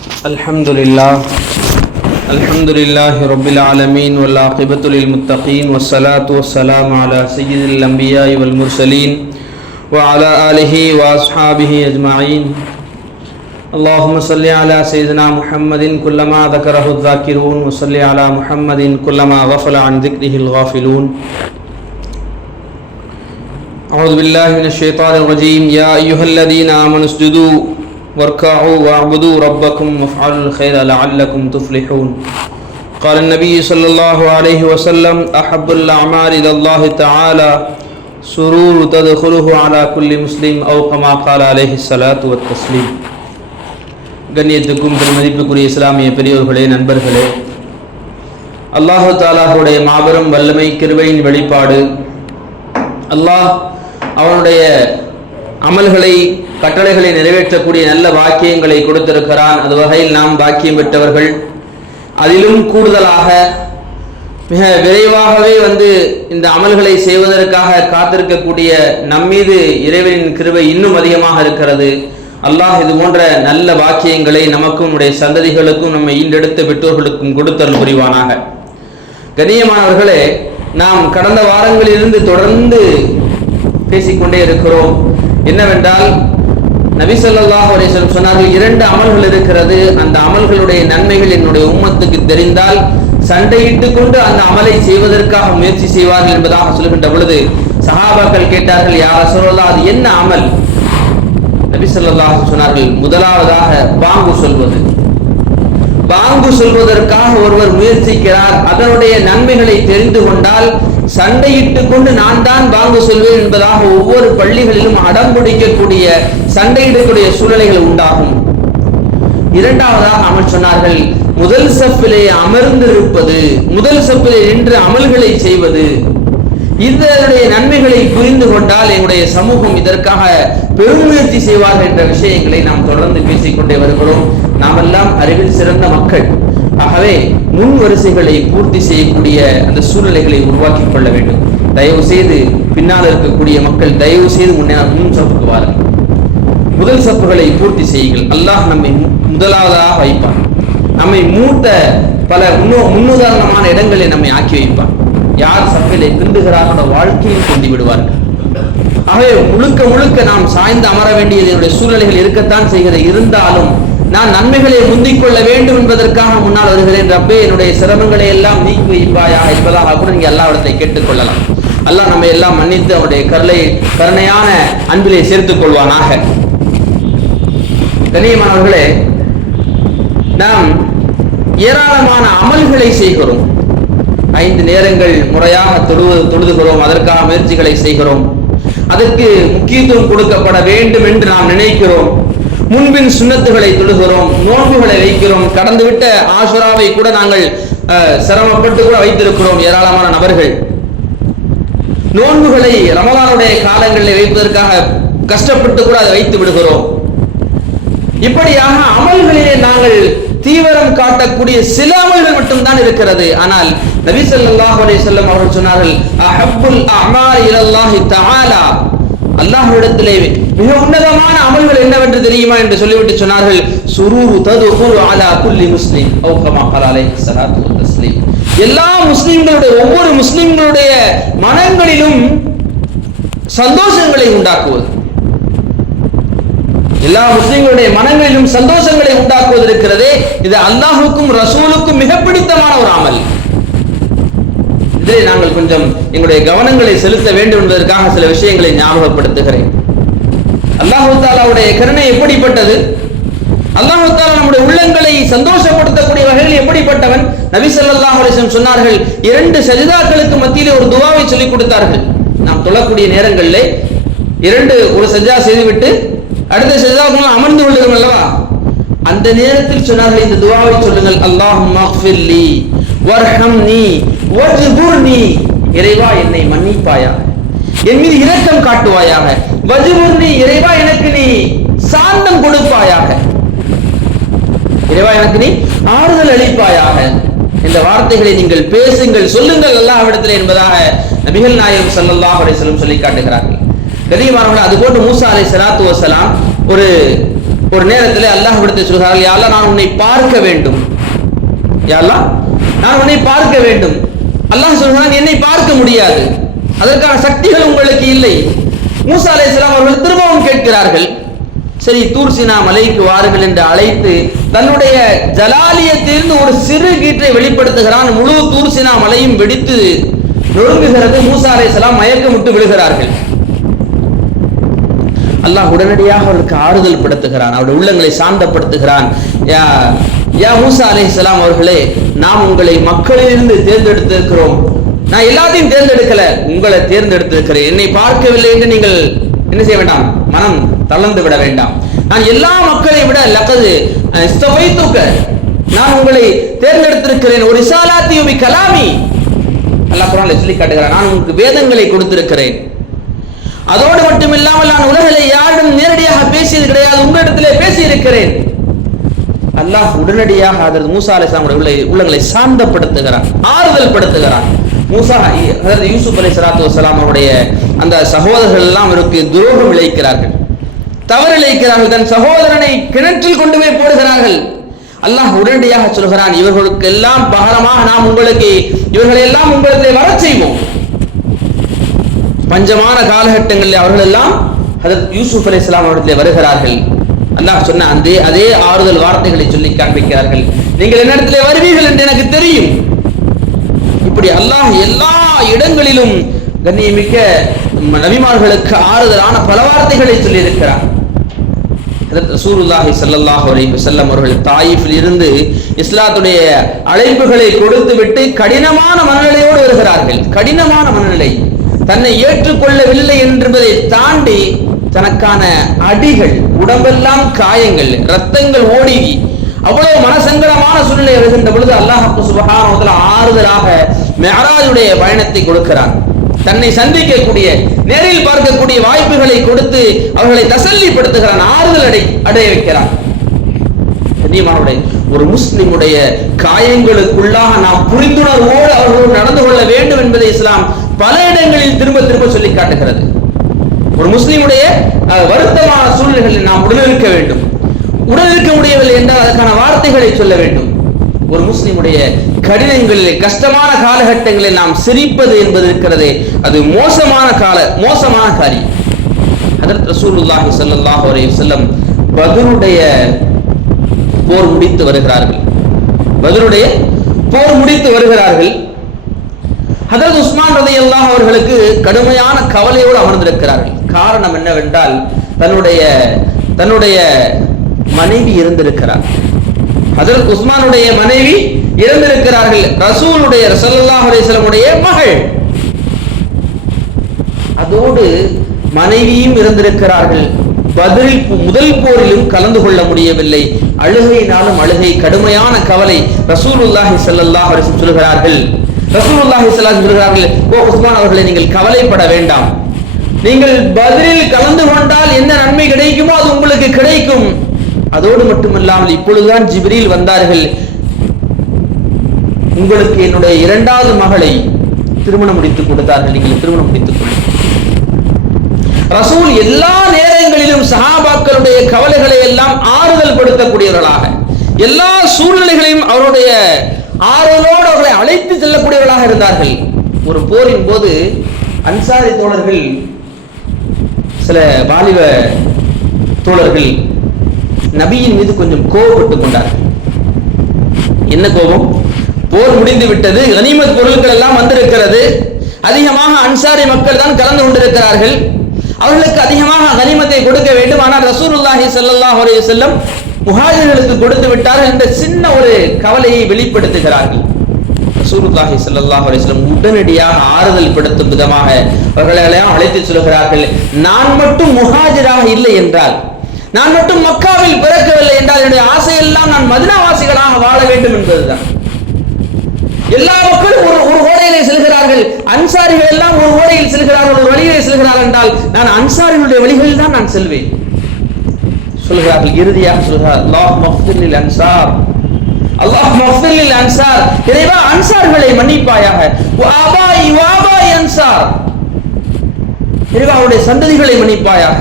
الحمد لله رب العالمين والعاقبة للمتقين والصلاة والسلام على سيد الأنبياء والمرسلين وعلى آله وأصحابه أجمعين. اللهم صل على سيدنا محمد كلما ذكره الذاكرون وصل على محمد كلما غفل عن ذكره الغافلون. أعوذ بالله من الشيطان الرجيم. يا أيها الذين آمنوا اسجدوا واركعوا واعبدوا ربكم وافعلوا الخير لعلكم تفلحون. قال النبي صلى الله عليه وسلم: أحب الأعمال إلى الله تعالى سرور تدخله على كل مسلم أو كما قال عليه الصلاة والتسليم. கண்ணியத்துக்கும் பெருமதிப்புக்குரிய இஸ்லாமிய பெரியோர்களே, நண்பர்களே, அல்லாஹ் தஆலாவுடைய மாபெரும் வல்லமை கிருபையின் வெளிப்பாடு. அல்லாஹ் அவனுடைய அமல்களை கட்டளைகளை நிறைவேற்றக்கூடிய நல்ல வாக்கியங்களை கொடுத்திருக்கிறான். அது வகையில் நாம் பாக்கியம் பெற்றவர்கள். அதிலும் கூடுதலாக மிக விரைவாகவே இந்த அமல்களை செய்வதற்காக காத்திருக்கக்கூடிய நம்மீது இறைவனின் கிருபை இன்னும் அதிகமாக இருக்கிறது. அல்லாஹ் இது போன்ற நல்ல வாக்கியங்களை நமக்கும் நம்முடைய சந்ததிகளுக்கும் நம்மை ஈண்டெடுத்த பெற்றோர்களுக்கும் கொடுத்தருள் புரிவானாக. கண்ணியமானவர்களே, நாம் கடந்த வாரங்களிலிருந்து தொடர்ந்து பேசிக்கொண்டே இருக்கிறோம். என்னவென்றால், நபி ஸல்லல்லாஹு அலைஹி வஸல்லம் சொன்னார்கள், 2 அமல்கள் இருக்கிறது. அந்த அமல்களுடைய நன்மைகள் என்னுடைய உம்மத்துக்கு தெரிந்தால் சண்டையிட்டு கொண்டு அந்த அமலை செய்வதற்காக முயற்சி செய்வார்கள் என்பதாக சொல்கின்ற பொழுது சஹாபாக்கள் கேட்டார்கள், யா ரசூலல்லாஹ், அது என்ன அமல்? நபி ஸல்லல்லாஹு அலைஹி சொன்னார்கள், முதலாவதாக பாங்கு சொல்வது. பாங்கு சொல்வதற்காக ஒருவர் முயற்சிக்கிறார், அதனுடைய நன்மைகளை தெரிந்து கொண்டால் சண்டையிட்டு கொண்டு நான் தான் பாங்கு சொல்வேன் என்பதாக ஒவ்வொரு பள்ளிகளிலும் அடம்பிடிக்கக்கூடிய சண்டையிடக்கூடிய சூழ்நிலைகள் உண்டாகும். இரண்டாவதாக அமல் சொன்னார்கள், முதல் சப்பிலே அமர்ந்திருப்பது, முதல் சப்பிலே நின்று அமல்களை செய்வது. இதனுடைய நன்மைகளை புரிந்து கொண்டால் எங்களுடைய சமூகம் இதற்காக பெருமுயற்சி செய்வார்கள் என்ற விஷயங்களை நாம் தொடர்ந்து பேசிக்கொண்டே வருகிறோம். நாம் எல்லாம் அறிவில் சிறந்த மக்கள். ஆகவே முன் வரிசைகளை பூர்த்தி செய்யக்கூடிய அந்த சூழ்நிலைகளை உருவாக்கி கொள்ள வேண்டும். தயவு செய்து பின்னால் இருக்கக்கூடிய மக்கள் தயவு செய்து முன் சப்புக்கு வாருங்கள். முதல் சப்புகளை பூர்த்தி செய்யுங்கள். அல்லாஹ் நம்மை முதலாவதாக வைப்பான். நம்மை மூத்த பல முன்னுதாரணமான இடங்களை நம்மை ஆக்கி வைப்பான். யார் சப்பிலை பிந்துகிறார்களோ வாழ்க்கையில் கொண்டு விடுவார்கள். ஆகவே முழுக்க முழுக்க நாம் சாய்ந்து அமர வேண்டியது என்னுடைய சூழ்நிலைகள் இருக்கத்தான் செய்கிறது. இருந்தாலும் நான் நன்மைகளை முந்திக் கொள்ள வேண்டும் என்பதற்காக முன்னால் வருகிறேன். ரப்பே, என்னுடைய சிரமங்களை எல்லாம் நீக்கி வைப்பாயா என்பதாக கூட நீங்க எல்லாவிடத்தை கேட்டுக்கொள்ளலாம். அல்லாஹ் நம்மை எல்லாம் மன்னித்து அவருடைய கருணையான அன்பிலே சேர்த்துக் கொள்வானாக. கண்ணியமானவர்களே, நாம் ஏராளமான அமல்களை செய்கிறோம். 5 நேரங்கள் முறையாக தொழுதுகிறோம். அதற்காக முயற்சிகளை செய்கிறோம். அதற்கு முக்கியத்துவம் கொடுக்கப்பட வேண்டும் என்று நாம் நினைக்கிறோம். முன்பின் சுன்னத்துகளை தொழுகிறோம், நோன்புகளை வைக்கிறோம். கடந்துவிட்ட ஆஷுராவை கூட நாங்கள் சிரமப்பட்டு கூட வைத்திருக்கிறோம். ஏராளமான நபர்கள் நோன்புகளை ரமலானுடைய காலங்களில் வைப்பதற்காக கஷ்டப்பட்டு கூட அதை வைத்து விடுகிறோம். இப்படியாக அமல்களிலே நாங்கள் தீவிரம் காட்டக்கூடிய சில அமல்கள் மட்டும்தான் இருக்கிறது. ஆனால் நபி ஸல்லல்லாஹு அலைஹி வஸல்லம் அவர்கள் சொன்னார்கள், அஹப்புல் அமால் இலல்லாஹி தஆலா, அல்லாஹ்விடத்திலே மிக உன்னதமான அமல்கள் என்னவென்று தெரியுமா என்று சொல்லிவிட்டு சொன்னார்கள், சுரூரு ததுகுரு அலா குல்லி முஸ்லிம் அவ் கமா ஸல்லல்லாஹு அலைஹி வஸல்லம். எல்லா முஸ்லிம்களுடைய ஒவ்வொரு முஸ்லிம்களுடைய மனங்களிலும் சந்தோஷங்களை உண்டாக்குவது, எல்லா முஸ்லிம்களுடைய மனங்களிலும் சந்தோஷங்களை உண்டாக்குவது இருக்கிறதே, இது அல்லாஹுக்கும் ரசூலுக்கும் மிக பிடித்தமான ஒரு அமல். இதிலே நாங்கள் கொஞ்சம் எங்களுடைய கவனங்களை செலுத்த வேண்டும் என்பதற்காக சில விஷயங்களை ஞாபகப்படுத்துகிறேன். அல்லாஹு தஆலாவுடைய கருணை எப்படிப்பட்டது? அல்லாஹு தஆலா நம்முடைய உள்ளங்களை சந்தோஷப்படுத்தக்கூடிய வகையில் எப்படிப்பட்டவன்? நபி ஸல்லல்லாஹு அலைஹி வஸல்லம் சொன்னார்கள், 2 சஜிதாக்களுக்கு மத்தியிலே ஒரு துஆவை சொல்லிக் கொடுத்தார்கள். நாம் தொழக்கூடிய நேரங்களிலே ஒரு சஜ்ஜா செய்துவிட்டு அடுத்த சஜ்தாவுக்கு அமர்ந்து கொள்ளுங்கள் அல்லவா, அந்த நேரத்தில் சொன்னார்கள், இந்த துஆவை சொல்லுங்கள், அல்லாஹும்ம அக்ஃபிர்லி வர்ஹம்னி வஜ்புர்னி, இறைவா என்னை மன்னிப்பாயாக, என் மீது இரக்கம் காட்டுவாயாக, வஜ்புர்னி, இறைவா எனக்கு நீ சாந்தம் கொடுப்பாயாக, இறைவா எனக்கு நீ ஆறுதல் அளிப்பாயாக. இந்த வார்த்தைகளை நீங்கள் பேசுங்கள், சொல்லுங்கள் அல்லாஹ்விடத்திலே என்பதாக நபிகள் நாயகம் ஸல்லல்லாஹு அலைஹி வஸல்லம் சொல்லி காட்டுகிறார்கள். கண்ணியமானவர்களே, அதுபோன்று மூசா அலைஹிஸ்ஸலாத்து வஸ்ஸலாம் ஒரு ஒரு நேரத்தில் அல்லாஹ்விடத்தில் சொல்கிறார்கள், யா அல்லாஹ், நான் உன்னை பார்க்க வேண்டும். யா அல்லாஹ், நான் உன்னை பார்க்க வேண்டும். அல்லாஹ் சொல்கிறான், என்னை பார்க்க முடியாது, அதற்கான சக்திகள் உங்களுக்கு இல்லை. மூசா அலைஹிஸ்ஸலாம் அவர்கள் திரும்பவும் கேட்கிறார்கள். சரி, தூர் சீனா மலைக்கு வாருங்கள் என்று அழைத்து தன்னுடைய ஜலாலியத்திலிருந்து ஒரு சிறு கீற்றை வெளிப்படுத்துகிறான். முழு தூர் சீனா மலையும் வெடித்து நொறுங்குகிறது. மூசா அலைஹிஸ்ஸலாம் மயக்கமுட்டு விழுகிறார்கள். அல்லாஹ் உடனடியாக அவர்களுக்கு ஆறுதல் படுத்துகிறான், அவருடைய உள்ளங்களை சாந்தப்படுத்துகிறான். யா மூசா அலைஹிஸ்ஸலாம் அவர்களே, நாம் உங்களை மக்களிலிருந்து தேர்ந்தெடுத்திருக்கிறோம். நான் எல்லாத்தையும் தேர்ந்தெடுக்கல, உங்களை தேர்ந்தெடுத்திருக்கிறேன். என்னை பார்க்கவில்லை என்று நீங்கள் என்ன செய்ய வேண்டாம், மனம் தளர்ந்து விட வேண்டாம். நான் எல்லா மக்களை விட லகது இஸ்தஃபைதுக, நான் உங்களை தேர்ந்தெடுத்திருக்கிறேன். ஒரு ரிசாலாத்தி வ கலாமி, அல்லாஹ் குர்ஆன்ல சொல்லி காட்டுகிறான், நான் உங்களுக்கு வேதங்களை கொடுத்திருக்கிறேன். அதோடு மட்டுமில்லாமல் நான் உலகிலே யாரிடம் நேரடியாக பேசியது கிடையாது, உங்களிடத்திலே பேசி இருக்கிறேன். அல்லாஹ் உடனடியாக ஹஜ்ரத் மூசா அலைஹிஸ்ஸலாம் உள்ளங்களை சாந்தப்படுத்துகிறான், ஆறுதல் படுத்துகிறான். மூசா ஹஜ்ரத் யூசுப் அலைஹிஸ்ஸலாத்து வஸ்ஸலாம் அவருடைய அந்த சகோதரர்கள் எல்லாம் அவருக்கு துரோகம் இழைக்கிறார்கள், தவறு இழைக்கிறார்கள், தன் சகோதரனை கிணற்றில் கொண்டு போய் போடுகிறார்கள். அல்லாஹ் உடனடியாக சொல்கிறான், இவர்களுக்கு எல்லாம் பகரமாக நாம் உங்களுக்கு இவர்களை எல்லாம் உங்களுக்கு வரச் செய்வோம். பஞ்சமான காலகட்டங்களில் அவர்கள் எல்லாம் ஹஜ்ரத் யூசுப் அலைஹிஸ்ஸலாம் அவர்களிடத்திலே வருகிறார்கள். அல்லாஹ் சொன்ன அதே ஆறுதல் வார்த்தைகளை சொல்லி காண்பிக்கிறார்கள். நீங்கள் என்னிடத்திலே வருவீர்கள் என்று எனக்கு தெரியும். இப்படி அல்லாஹ் எல்லா இடங்களிலும் கண்ணியமிக்க நபிமார்களுக்கு ஆறுதலான பல வார்த்தைகளை சொல்லி இருக்கிறார். ரசூலுல்லாஹி ஸல்லல்லாஹு அலைஹி வஸல்லம் அவர்கள் தாயிஃபில் இருந்து இஸ்லாத்துடைய அழைப்புகளை கொடுத்து விட்டு கடினமான மனநிலையோடு வருகிறார்கள். கடினமான மனநிலை, தன்னை ஏற்றுக்கொள்ளவில்லை என்பதை தாண்டி தனக்கான அடிகள், உடம்பெல்லாம் காயங்கள், ரத்தங்கள் ஓடி அவ்வளவு மனசங்கடமான சூழ்நிலை வருகின்ற பொழுது அல்லாஹ் சுப்ஹானஹு வ தஆலா ஆறுதலாக மிஅராஜுடைய பயணத்தை கொடுக்கிறான். தன்னை சந்திக்கக்கூடிய, நேரில் பார்க்கக்கூடிய வாய்ப்புகளை கொடுத்து அவர்களை தசல்லிப்படுத்துகிறான், ஆறுதல் அடைய வைக்கிறான். ஒரு முஸ்லிமுடைய காயங்களுக்குள்ளாக நாம் புரிந்துணர்வோடு அவர்களோடு நடந்து கொள்ள வேண்டும் என்பதை இஸ்லாம் பல இடங்களில் திரும்ப திரும்ப சொல்லி காட்டுகிறது. ஒரு முஸ்லிமுடைய வருத்தமான சூழ்நிலைகளில் நாம் உடனிருக்க வேண்டும். உடனிருக்க முடியவில்லை என்றால் அதற்கான வார்த்தைகளை சொல்ல வேண்டும். ஒரு முஸ்லிமுடைய கடினங்களில், கஷ்டமான காலகட்டங்களில் நாம் சிரிப்பது என்பது இருக்கிறது, அது மோசமான காரியம். ஹஜ்ரத் ரசூலுல்லாஹி ஸல்லல்லாஹு அலைஹி வஸல்லம் பத்ருடைய போர் முடித்து வருகிறார்கள். ஹஜ்ரத் உஸ்மான் ரலியல்லாஹு அவர்களுக்கு கடுமையான கவலையோடு அமர்ந்திருக்கிறார்கள். காரணம் என்னவென்றால், தன்னுடைய மனைவி இருந்திருக்கிறார். ஹஜ்ரத் உஸ்மானுடைய மனைவி இறந்திருக்கிறார்கள், ரசூலுடைய ஸல்லல்லாஹு அலைஹி வஸல்லம் மகள். அதோடு மனைவியும் இருந்திருக்கிறார்கள். பத்ரில் முதல் போரிலும் கலந்து கொள்ள முடியவில்லை. அழுகையினாலும் அழுகை, கடுமையான கவலை. ரசூலுல்லாஹி ஸல்லல்லாஹு அலைஹி வஸல்லம் சொல்கிறார்கள், ஓ உஸ்மான் அவர்களை, நீங்கள் கவலைப்பட வேண்டாம். நீங்கள் பத்ரில் கலந்து கொண்டால் என்ன நன்மை கிடைக்குமோ அது உங்களுக்கு கிடைக்கும். அதோடு மட்டுமல்லாமல் இப்பொழுதுதான் ஜிப்ரீல் வந்தார்கள், உங்களுக்கு என்னுடைய இரண்டாவது மகளை திருமணம் முடித்துக் கொடுத்தார்கள், நீங்கள் திருமணம் முடித்துக் கொள்ளுங்கள். ரசூல் எல்லா நேரங்களிலும் சஹாபாக்களுடைய கவலைகளை எல்லாம் ஆறுதல் படுத்தக்கூடியவர்களாக, எல்லா சூழ்நிலைகளையும் அவருடைய ஆறுதலோடு அவர்களை அழைத்து செல்லக்கூடியவர்களாக இருந்தார்கள். ஒரு போரின் போது அன்சாரி தோழர்கள், சில வாலிப தோழர்கள் நபியின் மீது கொஞ்சம் கோபப்பட்டுக் கொண்டார்கள். என்ன கோபம்? போர் முடிந்து விட்டது, கனிமத் பொருட்கள் எல்லாம் வந்திருக்கிறது, அதிகமாக அன்சாரி மக்கள் தான் கலந்து கொண்டிருக்கிறார்கள், அவர்களுக்கு அதிகமாக கனிமத்தை கொடுக்க வேண்டும். ஆனால் ரசூலுல்லாஹி ஸல்லல்லாஹு அலைஹி வஸல்லம் முஹாஜிர்களுக்கு கொடுத்து விட்டார்கள் என்ற சின்ன ஒரு கவலையை வெளிப்படுத்துகிறார்கள். ரசூலுல்லாஹி ஸல்லல்லாஹு அலைஹி வஸல்லம் உடனடியாக ஆறுதல் படுத்தும் விதமாக அவர்களை எல்லாம் அழைத்து சொல்கிறார்கள், நான் மட்டும் முஹாஜிராக இல்லை என்றால், நான் மட்டும் மக்காவில் பிறக்கவில்லை என்றால், என்னுடைய ஆசையெல்லாம் நான் மதீனாவாசிகளாக வாழ வேண்டும் என்பதுதான். எல்லா மக்களும் ஒரு ஓடையிலே செல்கிறார்கள், அன்சாரிகள் எல்லாம் ஒரு ஓடையில் செல்கிறார்கள், ஒரு வழியிலே செல்கிறார்கள் என்றால், நான் அன்சாரிகளுடைய வழிகளில் தான் நான் செல்வேன் சொல்கிறார்கள். இறுதியாக சொல்கிறார், அல்லாஹ் மஃபிர் லில் அன்சார், அல்லாஹ் மஃபிர் லில் அன்சார், இறைவா அன்சார்களை மன்னிப்பாயாக, வஆபாய் அன்சார், இறைவா அவருடைய சந்ததிகளை மன்னிப்பாயாக,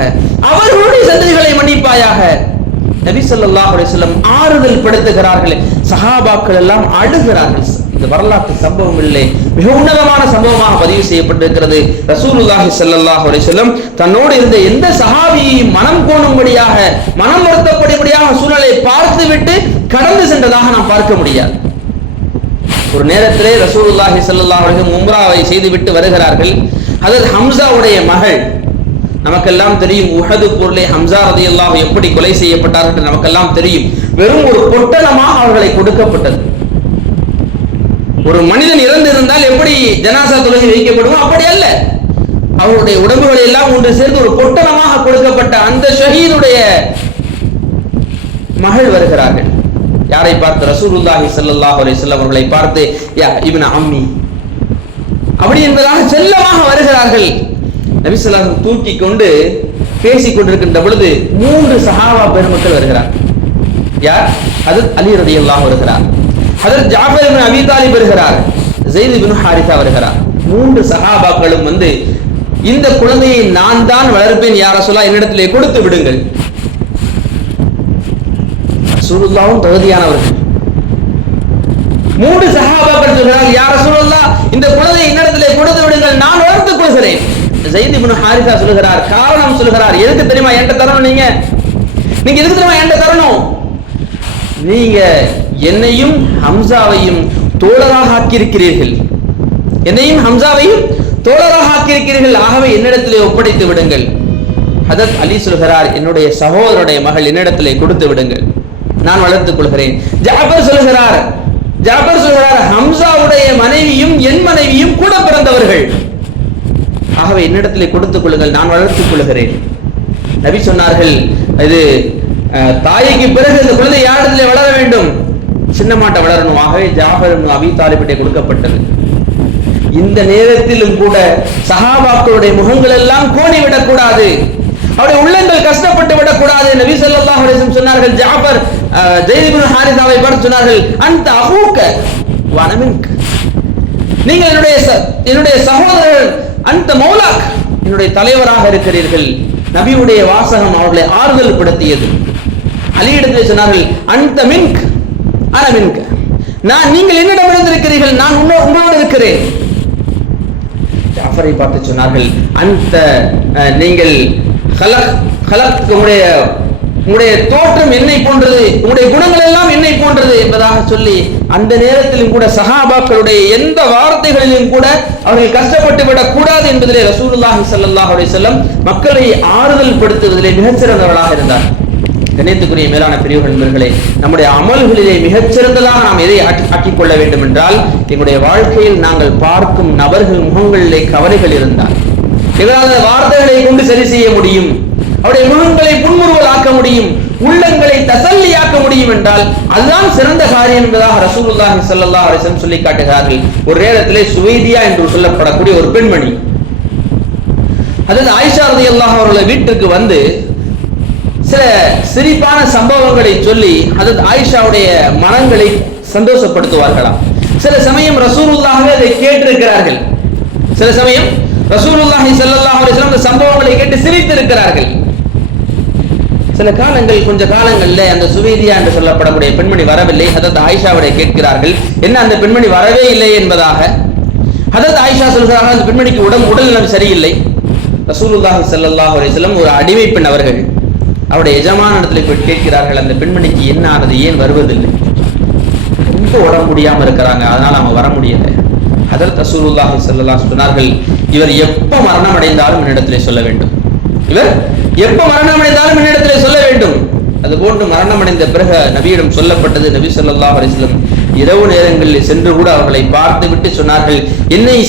அவர்களுடைய சந்ததிகளை மன்னிப்பாயாக. நபி ஸல்லல்லாஹு அலைஹி வஸல்லம் ஆறுதல் படுத்துகிறார்கள். சஹாபாக்கள் எல்லாம் அழுகிறார்கள். இந்த வரலாற்று சம்பவம் இல்லை, மிக உன்னதமான சம்பவமாக பதிவு செய்யப்பட்டிருக்கிறது. ரசூலுல்லாஹி ஸல்லல்லாஹு அலைஹி வஸல்லம் தன்னோடு இருந்த எந்த சஹாபியையும் மனம் கோணும்படியாக, மனம் வருத்தப்படும்படியாக சூழலை பார்த்துவிட்டு கடந்து சென்றதாக நாம் பார்க்க முடியாது. ஒரு நேரத்திலே ரசூலுல்லாஹி ஸல்லல்லாஹு அலைஹி வஸல்லம் உம்ராவை செய்துவிட்டு வருகிறார்கள். ஹஜ்ரத் ஹம்சாவுடைய மகள், நமக்கெல்லாம் தெரியும் உஹது போரிலே ஹம்சா ரலியல்லாஹு எப்படி கொலை செய்யப்பட்டார்கள் என்று நமக்கெல்லாம் தெரியும். வெறும் ஒரு பொட்டலமாக அவர்களை கொடுக்கப்பட்டது. ஒரு மனிதன் இறந்திருந்தால் எப்படி ஜனாசா தொழுகை வைக்கப்படும், அப்படி அல்ல. அவருடைய உடம்புகளை எல்லாம் ஒன்று சேர்ந்து ஒரு பொட்டலமாக கொடுக்கப்பட்ட அந்த ஷஹீதுடைய மகள் வருகிறார்கள். யாரை பார்த்து? ரசூலுல்லாஹி ஸல்லல்லாஹு அலைஹி வஸல்லம் அவர்களை பார்த்து யா இப்னு அம்மி அப்படி என்பதாக செல்லமாக வருகிறார்கள். நபி ஸல்லல்லாஹு அலைஹி வஸல்லம் தூக்கி கொண்டு பேசிக் கொண்டிருக்கின்ற பொழுது 3 சஹாபா பெருமக்கள் வருகிறார். யார்? ஹஜ்ரத் அலி ரலியல்லாஹு வருகிறார், ஹஜ்ரத் ஜாஃபர் இப்னு அபீ தாலிப் வருகிறார், ஸைத் இப்னு ஹாரிஸா வருகிறார். 3 சஹாபாக்களும் வந்து இந்த குழந்தையை நான் தான் வளர்ப்பேன் யா ரசூலல்லாஹ், என்னிடத்திலே கொடுத்து விடுங்கள். ரசூலுல்லாஹ்வும் தகுதியானவர்கள். 3 சஹாபாக்கள் சொல்கிறார்கள், யா ரசூலல்லாஹ் இந்த குழந்தையை என்னிடத்திலே கொடுத்து விடுங்கள், நான் வளர்த்துக் கொள்கிறேன். ஸைத் இப்னு ஹாரிஸா சொல்கிறார், காரணம் சொல்கிறார், எதுக்கு தெரியுமா என்கிட்ட தரணும்? நீங்க எதுக்கு தெரியுமா என்கிட்ட தரணும்? நீங்க என்னையும் ஹம்சாவையும் தோழராக ஆக்கியிருக்கிறீர்கள், என்னையும் ஹம்சாவையும் தோழராக ஆக்கியிருக்கிறீர்கள், ஆகவே என்னிடத்திலே ஒப்படைத்து விடுங்கள். ஹஜ்ரத் அலி சொல்கிறார், என்னுடைய சகோதரனுடைய மகள் என்னிடத்திலே கொடுத்து விடுங்கள், நான் வளர்த்துக் கொள்கிறேன். ஜாஃபர் சொல்கிறார், ஹம்சாவுடைய மனைவியும் என் மனைவியும் கூட பிறந்தவர்கள், ஆகவே என்னிடத்திலே கொடுத்துக் கொள்ளுங்கள், நான் வளர்த்துக் கொள்கிறேன். நபி சொன்னார்கள், இது தாய்க்கு பிறகு இந்த குழந்தை யாரிடத்திலே வளர வேண்டும்? சின்னமாட்ட வளரணும். ஆகவே ஜாஃபர் இப்னு அபீ தாலிபிட்டே கொடுக்கப்பட்டது. இந்த நேரத்திலும் கூட சஹாபாக்களுடைய முகங்கள் எல்லாம் கோணிவிடக் கூடாது, அவருடைய உள்ளங்கள் கஷ்டப்பட்டு விடக்கூடாது. நபி ஸல்லல்லாஹு அலைஹி வஸல்லம் சொன்னார்கள், ஜாஃபர் ஸைத் இப்னு ஹாரிஸாவை பார்த்து சொன்னார்கள், அன்த அஹூக வ அன மின்க, நீங்கள் என்னுடைய சகோதரர், அன்த மௌலாக், என்னுடைய தலைவராக இருக்கிறீர்கள். நபியுடைய வாசகம் அவர்களை ஆறுதல் படுத்தியது. அலியிடத்திலே சொன்னார்கள், அன்த மின்க அன மின்க, நீங்கள் என்னிடம் இருந்திருக்கிறீர்கள், நான் உங்களோடு இருக்கிறேன். ஜாஃபரை பார்த்து சொன்னார்கள், அந்த நீங்கள் உங்களுடைய தோற்றம் என்னை போன்றது, உங்களுடைய குணங்கள் எல்லாம் என்னை போன்றது என்பதாக சொல்லி அந்த நேரத்திலும் கூட சஹாபாக்களுடைய எந்த வார்த்தைகளிலும் கூட அவர்கள் கஷ்டப்பட்டு விடக் கூடாது என்பதிலே ரசூலுல்லாஹி ஸல்லல்லாஹு அலைஹி வஸல்லம் மக்களை ஆறுதல் படுத்துவதிலே மிகச்சிறந்தவர்களாக இருந்தார். கண்ணியத்துக்குரிய மேலான பெரியவர்கள் நண்பர்களே, நம்முடைய அமல்களிலே மிகச்சிறந்ததாக நாம் எதை ஆக்கிக் கொள்ள வேண்டும் என்றால், எங்களுடைய வாழ்க்கையில் நாங்கள் பார்க்கும் நபர்கள் முகங்களிலே கவலைகள் இருந்தால் எங்களால் வார்த்தைகளை கொண்டு சரி செய்ய முடியும், அவருடைய முகங்களை புன்முறுவல் ஆக்க முடியும், உள்ளங்களை தசல்லியாக்க முடியும் என்றால் அதுதான் சிறந்த காரியம் என்பதாக ரசூலுல்லாஹி ஸல்லல்லாஹு அலைஹி வஸல்லம் சொல்லி காட்டுகிறார்கள். ஒரு நேரத்திலே சுவைதியா என்று சொல்லப்படக்கூடிய ஒரு பெண்மணி, அதாவது ஆயிஷா ரலியல்லாஹு அவர்களை வீட்டுக்கு வந்து சில சிரிப்பான சம்பவங்களை சொல்லி அதாவது ஆயிஷாவுடைய மனங்களை சந்தோஷப்படுத்துவார்களாம். சில சமயம் ரசூலுல்லாஹ்வே அதை கேட்டிருக்கிறார்கள், சில சமயம் ரசூலுல்லாஹி ஸல்லல்லாஹு அலைஹி வஸல்லம் அந்த சம்பவங்களை கேட்டு சிரித்திருக்கிறார்கள். சில காலங்கள், கொஞ்ச காலங்கள்ல அந்த சுவேதியா என்று சொல்லப்படக்கூடிய பெண்மணி வரவில்லை. ஹதரத் ஆயிஷாவுடைய கேட்கிறார்கள், என்ன அந்த பெண்மணி வரவே இல்லை என்பதாக. ஹதரத் ஆயிஷா சொல்கிறார்கள், அந்த பெண்மணிக்கு உடல் நலம் சரியில்லை. ரசூலுல்லாஹி ஸல்லல்லாஹு அலைஹி வஸல்லம் ஒரு அடிமை பெண் அவர்கள், அவருடைய எஜமான இடத்துல போய் கேட்கிறார்கள், அந்த பெண்மணிக்கு என்ன ஆனது, ஏன் வருவதில்லை? ரொம்ப உடம்பு முடியாம இருக்கிறாங்க, அதனால அவங்க வர முடியல. ஹதரத் ரசூலுல்லாஹி ஸல்லல்லாஹு அலைஹி வஸல்லம் சொன்னார்கள், இவர் எப்ப மரணம் அடைந்தாலும் என்னிடத்திலே சொல்ல வேண்டும், இவர் எப்ப மரணம் அடைந்தாலும் என்னிடத்திலே சொல்ல வேண்டும். அதுபோன்று மரணம் அடைந்த பிறகு நபியிடம் சொல்லப்பட்டது. நபி ஸல்லல்லாஹு அலைஹி வஸல்லம் இரவு நேரங்களில் சென்று கூட அவர்களை பார்த்து விட்டு சொன்னார்கள், என்னை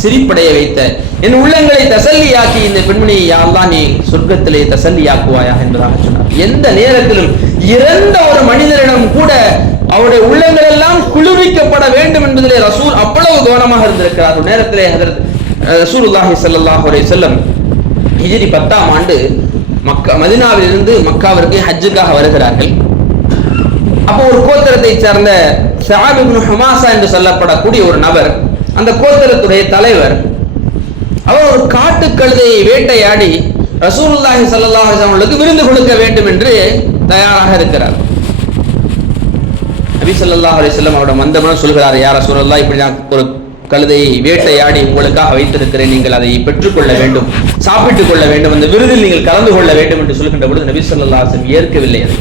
சிரிப்படைய வைத்த, என் உள்ளங்களை தசல்லியாக்கி இந்த பெண்மணியை யா அல்லாஹ் நீ சொர்க்கத்திலே தசல்லியாக்குவாயா என்பதாக சொன்னார். எந்த நேரத்திலும் இறந்த ஒரு மனிதனிடம் கூட அவருடைய உள்ளங்கள் எல்லாம் குளிர்விக்கப்பட வேண்டும் என்பதிலே ரசூல் அவ்வளவு கவனமாக இருந்திருக்கிறார். ஒரு நேரத்திலே ஹஜ்ரத் ரசூலுல்லாஹி ஸல்லல்லாஹு அலைஹி வஸல்லம் ஹிஜ்ரி 10ஆம் ஆண்டு மதீனாவிலிருந்து மக்காவிற்கு ஹஜ்ஜுக்காக வருகிறார்கள். அப்போ ஒரு கோத்திரத்தை சார்ந்த ஸஅப் இப்னு ஹுமாஸா என்று சொல்லப்படக்கூடிய ஒரு நபர், அந்த கோத்திரத்துடைய தலைவர், அவர் ஒரு காட்டு கழுதையை வேட்டையாடி ரசூலுல்லாஹி ஸல்லல்லாஹு அலைஹி வஸல்லம் விருந்து கொடுக்க வேண்டும் என்று தயாராக இருக்கிறார். நபி ஸல்லல்லாஹு அலைஹி வஸல்லம் அவரிடம் வந்தவனும் சொல்கிறார், யா ரசூலல்லாஹ், இப்படி நான் ஒரு கழுதையை வேட்டையாடி உங்களுக்காக வைத்திருக்கிறேன், நீங்கள் அதை பெற்றுக்கொள்ள வேண்டும், சாப்பிட்டுக் கொள்ள வேண்டும், அந்த விருதில் நீங்கள் கலந்து கொள்ள வேண்டும் என்று சொல்கின்ற பொழுது நபி ஸல்லல்லாஹு அலைஹி வஸல்லம் ஏற்கவில்லை. அதை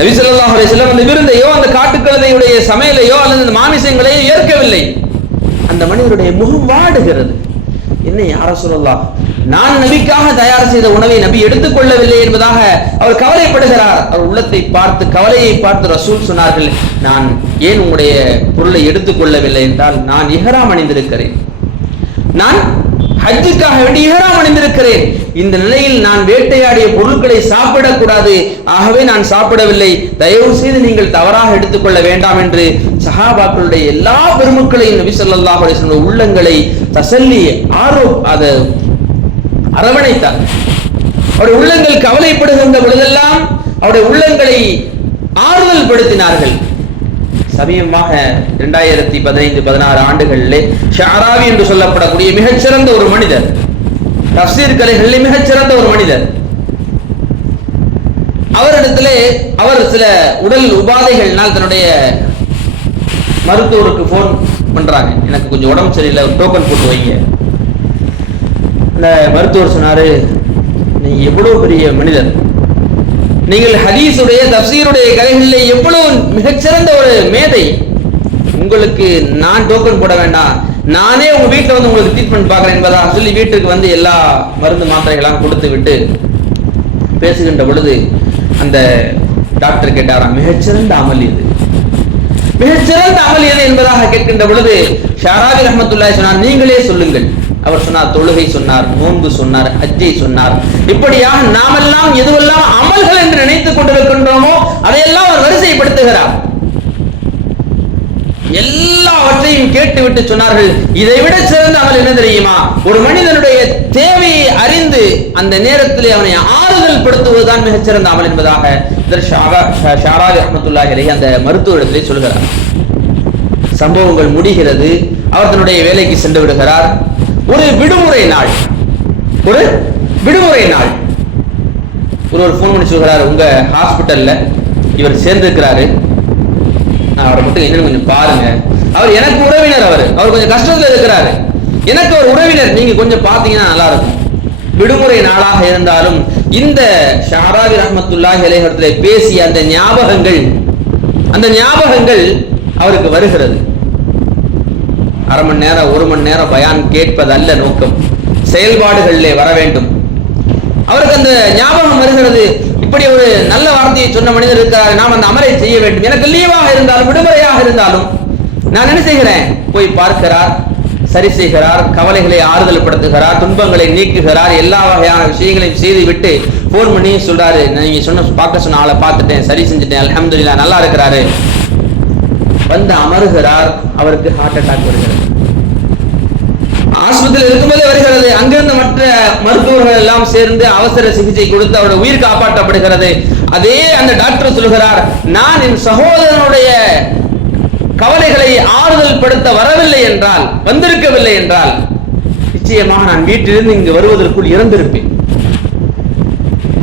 நபி ஸல்லல்லாஹு அலைஹி வஸல்லம் அந்த விருந்தையோ அந்த காட்டுக்கழுதையுடைய சமையலையோ அல்லது அந்த மாமிசங்களையோ ஏற்கவில்லை. அந்த மனிதருடைய முகம் வாடுகிறது. என்ன யா ரசூலல்லாஹ், நான் நபிக்காக தயார் செய்த உணவை நபி எடுத்துக்கொள்ளவில்லை என்பதாக அவர் கவலைப்படுகிறார். அவர் உள்ளத்தை பார்த்து, கவலையை பார்த்து ரசூல் சொன்னார்கள், நான் ஏன் உங்களுடைய பொருளை எடுத்துக்கொள்ளவில்லை என்றால், நான் இஹ்ராம் அணிந்திருக்கிறேன், நான் ஹஜ்ஜுக்காக வேண்டி இஹ்ராம் அணிந்திருக்கிறேன். இந்த நிலையில் நான் வேட்டையாடிய பொருட்களை சாப்பிடக்கூடாது, ஆகவே நான் சாப்பிடவில்லை, தயவு செய்து நீங்கள் தவறாக எடுத்துக்கொள்ள வேண்டாம் என்று சஹாபாக்களுடைய எல்லா பெருமக்களையும் நபி ஸல்லல்லாஹு அலைஹி வஸல்லம் உள்ளங்களை தசல்லி அதை அரவணைத்தார். அவருடைய உள்ளங்கள் கவலைப்படுகின்ற பொழுதெல்லாம் அவருடைய உள்ளங்களை ஆறுதல் படுத்தினார்கள். சமீபமாக 2015-16 ஆண்டுகளிலே ஷஅராவி என்று சொல்லப்படக்கூடிய மிகச்சிறந்த ஒரு மனிதர், தஃப்சீர் கலைகளிலே மிகச்சிறந்த ஒரு மனிதர், அவரிடத்திலே அவர் சில உடல் உபாதைகள்னால் தன்னுடைய மருத்துவருக்கு போன் பண்றாங்க, எனக்கு கொஞ்சம் உடம்பு சரியில்லை, டோக்கன் போட்டு வைங்க. அந்த மருத்துவர் சொன்னாரு, நீங்க எவ்வளவு பெரிய மனிதர், நீங்கள் ஹதீஸுடைய தஃப்சீருடைய கலைகளிலே எவ்வளவு மிகச்சிறந்த ஒரு மேதை, உங்களுக்கு நான் டோக்கன் போட வேண்டாம், நானே உங்க வீட்டில் வந்து உங்களுக்கு ட்ரீட்மெண்ட் பார்க்குறேன் என்பதாக சொல்லி வீட்டுக்கு வந்து எல்லா மருந்து மாத்திரைகளாம் கொடுத்து விட்டு பேசுகின்ற பொழுது அந்த டாக்டர் கேட்டாராம், மிகச்சிறந்த அமல் இது, மிகச்சிறந்த அமல் எது என்பதாக கேட்கின்ற பொழுது ஷஅராவி ரஹ்மத்துல்லாஹி சொன்னார், நீங்களே சொல்லுங்கள். அவர் சொன்னார், தொழுகை சொன்னார், நோன்பு சொன்னார், ஹஜ்ஜை சொன்னார். இப்படியாக நாமெல்லாம் எதுவெல்லாம் அமல்கள் என்று நினைத்துக் கொண்டிருக்கின்றோமோ அதையெல்லாம் அவர் வரிசைப்படுத்துகிறார். எல்லாவற்றையும் கேட்டுவிட்டு சொன்னார்கள், இதை விட சிறந்த அமல் என்ன தெரியுமா, ஒரு மனிதனுடைய தேவையை அறிந்து அந்த நேரத்தில் அவனை ஆறுதல் படுத்துவதுதான் மிகச்சிறந்த அமல் என்பதாக ஷஅராவி ரஹ்மத்துல்லாஹி அலைஹி அந்த மருத்துவரிடத்திலே சொல்கிறார். சம்பவங்கள் முடிகிறது. அவர் தன்னுடைய வேலைக்கு சென்று விடுகிறார். ஒரு விடுமுறை நாள், ஒருவர் போன் பண்ணி சொல்கிறார், உங்க ஹாஸ்பிட்டல்ல இவர் சேர்ந்திருக்கிறாரு, நான் அவரை மட்டும் என்னன்னு கொஞ்சம் பாருங்க, அவர் எனக்கு உறவினர், அவர் கொஞ்சம் கஷ்டத்துல இருக்கிறாரு, எனக்கு ஒரு உறவினர், நீங்க கொஞ்சம் பாத்தீங்கன்னா நல்லா இருக்கும். விடுமுறை நாளாக இருந்தாலும் இந்த ஷஅராவி ரஹ்மத்துல்லாஹி அலைஹி பேசிய அந்த ஞாபகங்கள் அவருக்கு வருகிறது. அரை மணி நேரம் 1 மணி நேரம் பயான் கேட்பதல்ல நோக்கம், செயல்பாடுகளிலே வர வேண்டும். அவருக்கு அந்த ஞாபகம் வருகிறது, இப்படி ஒரு நல்ல வார்த்தையை சொன்ன மனிதர் இருக்கிறார், நாம் அந்த அமலை செய்ய வேண்டும். எனக்கு லீவாக இருந்தாலும் விடுமுறையாக இருந்தாலும் நான் என்ன செய்கிறேன், போய் பார்க்கிறார், சரி செய்கிறார், கவலைகளை ஆறுதல் படுத்துகிறார், துன்பங்களை நீக்குகிறார், எல்லா வகையான விஷயங்களையும் செய்து விட்டு போன் பண்ணி சொல்றாரு, நீங்க பார்க்க சொன்ன ஆளை பார்த்துட்டேன், சரி செஞ்சுட்டேன், அல்ஹம்துலில்லாஹ் நல்லா இருக்கிறாரு. வந்து அமருகிறார், அவருக்கு ஹார்ட் அட்டாக் வருகிறது. ஆஸ்பத்திரியில் இருக்கும்போதே வருகிறது. அங்கிருந்து மற்ற மருத்துவர்கள் எல்லாம் சேர்ந்து அவசர சிகிச்சை கொடுத்து அவருடைய உயிர் காப்பாற்றப்படுகிறது. அதே அந்த டாக்டர் சொல்கிறார், நான் என் சகோதரனுடைய கவலைகளை ஆறுதல் படுத்த வந்திருக்கவில்லை என்றால் நிச்சயமாக நான் வீட்டிலிருந்து இங்கு வருவதற்குள் இறந்திருப்பேன்.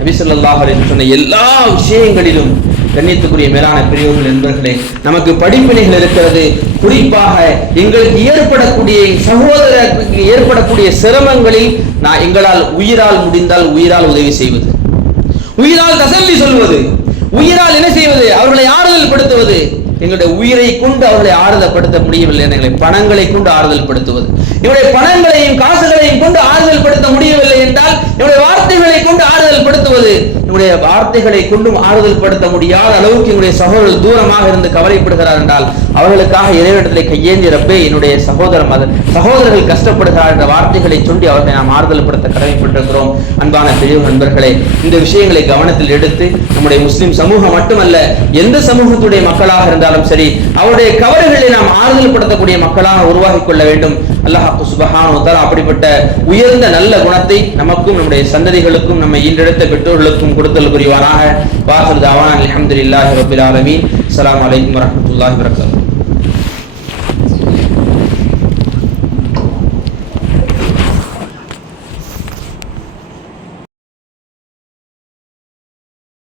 நபி ஸல்லல்லாஹு அலைஹி வஸல்லம் சொன்ன எல்லா விஷயங்களிலும் கண்ணியத்துக்குரிய மேலான பெரியவர்கள் என்பவர்களே, நமக்கு படிப்பினைகள் இருக்கிறது. குறிப்பாக எங்களுக்கு ஏற்படக்கூடிய, சகோதரருக்கு ஏற்படக்கூடிய சிரமங்களில் எங்களால் உயிரால் முடிந்தால் உயிரால் உதவி செய்வது, உயிரால் தசல்லி சொல்வது, உயிரால் என்ன செய்வது, அவர்களை ஆறுதல் படுத்துவது. எங்களுடைய உயிரை கொண்டு அவர்களை ஆறுதல் படுத்த முடியவில்லை, எங்களை பணங்களை கொண்டு ஆறுதல் படுத்துவது, என்னுடைய பணங்களையும் காசுகளையும் கொண்டு ஆறுதல் படுத்த முடியவில்லை என்றால் என்னுடைய வார்த்தைகளை கொண்டு ஆறுதல் படுத்துவது. என்னுடைய வார்த்தைகளை கொண்டும் ஆறுதல் படுத்த முடியாத அளவுக்கு என்னுடைய சகோதரர்கள் தூரமாக இருந்து கவலைப்படுகிறார் என்றால் அவர்களுக்காக இறைவனிடத்திலே கையேந்தி, ரப்பே என்னுடைய சகோதரர்கள் கஷ்டப்படுகிறார் என்ற வார்த்தைகளை சொல்லி அவர்களை நாம் ஆறுதல் படுத்த கடமைப்பட்டிருக்கிறோம். அன்பான பெரிய நண்பர்களே, இந்த விஷயங்களை கவனத்தில் எடுத்து நம்முடைய முஸ்லிம் சமூகம் மட்டுமல்ல, எந்த சமூகத்துடைய மக்களாக இருந்தாலும் சரி, அவருடைய கவலைகளை நாம் ஆறுதல் படுத்தக்கூடிய மக்களாக உருவாக்கிக் கொள்ள வேண்டும். அல்லாஹ் சுப்ஹானஹு வ தஆலா அப்படிப்பட்ட உயர்ந்த நல்ல குணத்தை நமக்கும் நம்முடைய சந்ததிகளுக்கும் நம்மை ஈன்றெடுத்த பெற்றோர்களுக்கும் கொடுத்தல் புரிவானாக. வாஹிரு தஅவானா அல்ஹம்துலில்லாஹி ரப்பில் ஆலமீன். அஸ்ஸலாமு அலைக்கும் வரஹ்மத்துல்லாஹி வபரகாத்துஹு.